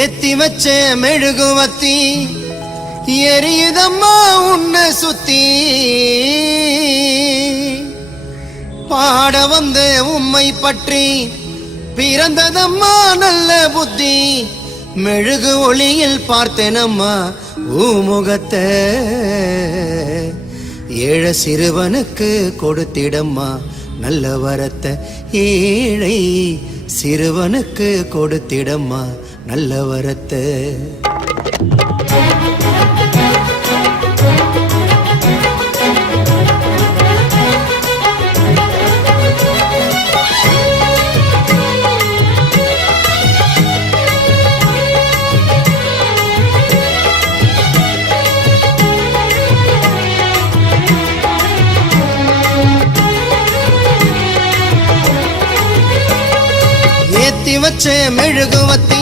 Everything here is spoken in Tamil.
ஏத்தி வச்ச மெழுகுவத்தி எரியுதம்மா உன்னை சுத்தி பாட வந்த உம்மை பற்றி பிறந்ததம்மா நல்ல புத்தி மெழுகு ஒளியில் பார்த்தேனம்மா ஊமுகத்தை ஏழ சிறுவனுக்கு கொடுத்திடம்மா நல்ல வரத்தை ஏழை சிறுவனுக்கு கொடுத்திடம்மா நல்ல வரத்தை ஏத்தி வச்ச மெழுகுவத்தி